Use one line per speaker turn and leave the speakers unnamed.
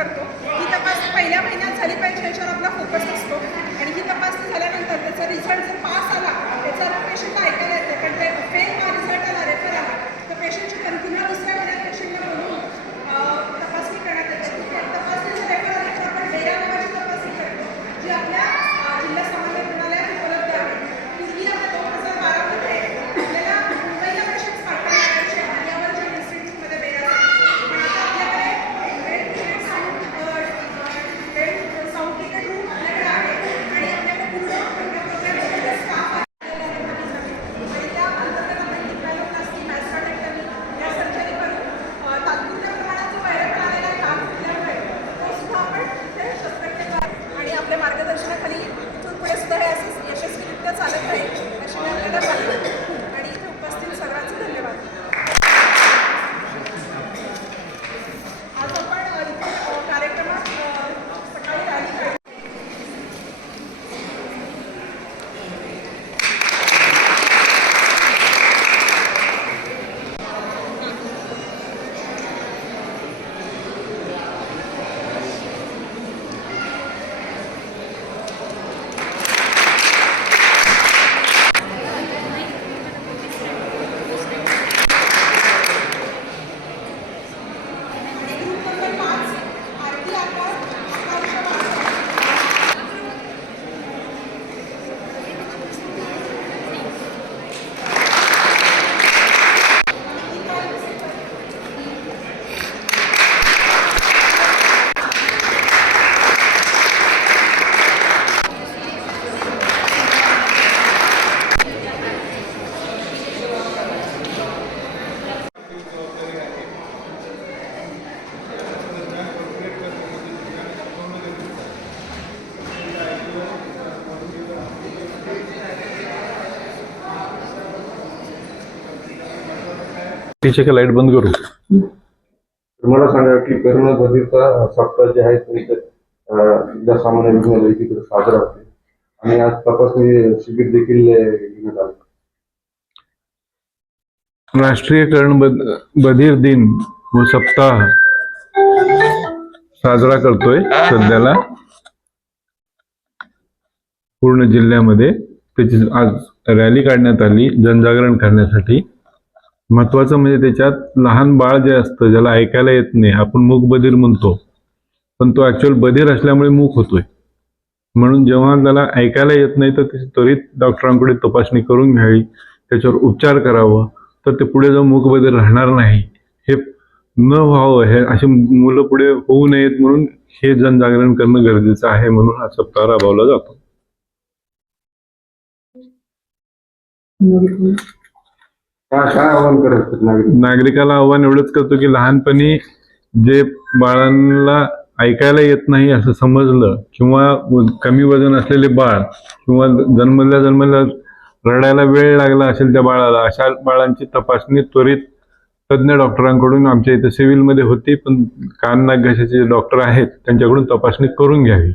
करतो की बाकीचे काय लाइट बंद करू.
मला सांगा की करोना बाधितचा सप्ताह जे आहे जिल्हा सामान्य रुग्णालय तिकडे साजरा होते. आणि आज तपासणी शिबिर देखील घेण्यात आलं.
राष्ट्रीय बधीर दिन व सप्ताह साजरा करतोय सध्याला. पूर्ण जिल्ह्यामध्ये त्याची आज रॅली काढण्यात आली जनजागरण करण्यासाठी. महत्वाचं म्हणजे त्याच्यात लहान बाळ जे असतं ज्याला ऐकायला येत नाही आपण मूक बधीर म्हणतो. पण तो ऍक्च्युअल बधीर असल्यामुळे मूक होतोय. म्हणून जेव्हा त्याला ऐकायला येत नाही तर त्याची त्वरित डॉक्टरांकडे तपासणी करून घ्यावी. त्याच्यावर उपचार करावं. तर ते पुढे जाऊन मूकबधीर राहणार नाही. हे न व्हावं हे अशी मुलं पुढे होऊ नयेत म्हणून हे जनजागरण करणं गरजेचं आहे म्हणून हा सप्ताह राबवला जातो.
काय काय करत नागरिक?
नागरिकाला आव्हान एवढंच करतो की लहानपणी जे बाळांना ऐकायला येत नाही असं समजलं किंवा कमी वजन असलेले बाळ किंवा जन्मल्या जन्मल्या रडायला वेळ लागला असेल त्या बाळाला अशा बाळांची तपासणी त्वरित तज्ज्ञ डॉक्टरांकडून आमच्या इथे सिव्हिलमध्ये होती पण कान नाक घशाचे जे डॉक्टर आहेत त्यांच्याकडून तपासणी करून घ्यावी.